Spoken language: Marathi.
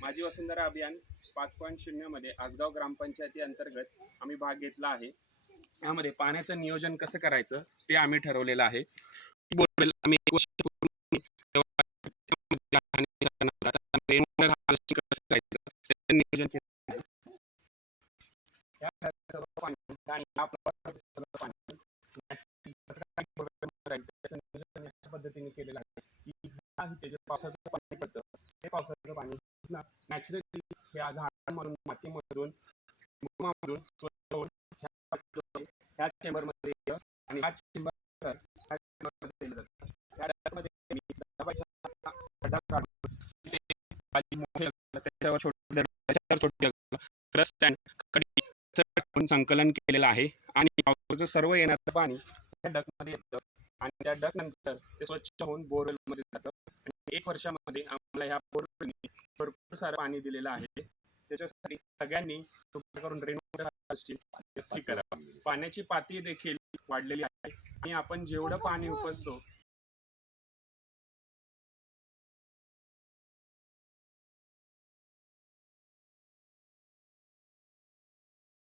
माझी वसुंधरा अभियान पाच पॉईंट शून्यमध्ये आसगाव ग्रामपंचायती अंतर्गत आम्ही भाग घेतला आहे. यामध्ये पाण्याचं नियोजन कसं करायचं ते आम्ही ठरवलेलं आहे. आम्ही एक वर्ष नियोजन पद्धतीने केलेलं आहे. की पावसाचं पाणी पडतं. ते पावसाचं पाणी नॅचरली ह्या झाडांमधून मातीमधून ह्या चेंबरमध्ये येतं आणि ह्या चेंबर त्याच्यावर छोटे छोटे संकलन केलेलं आहे. आणि सर्व येणारं पाणी त्या डकमध्ये येतं. आणि त्या डक नंतर ते स्वच्छ होऊन बोरवेलमध्ये जातं. आणि एक वर्षामध्ये आम्हाला ह्या बोरवेल सारं पाणी दिलेलं आहे. त्याच्यासाठी सगळ्यांनी कृपया करून रेनवॉटर पाण्याची पातळी देखील वाढलेली आहे. आणि आपण जेवढं पाणी उपसतो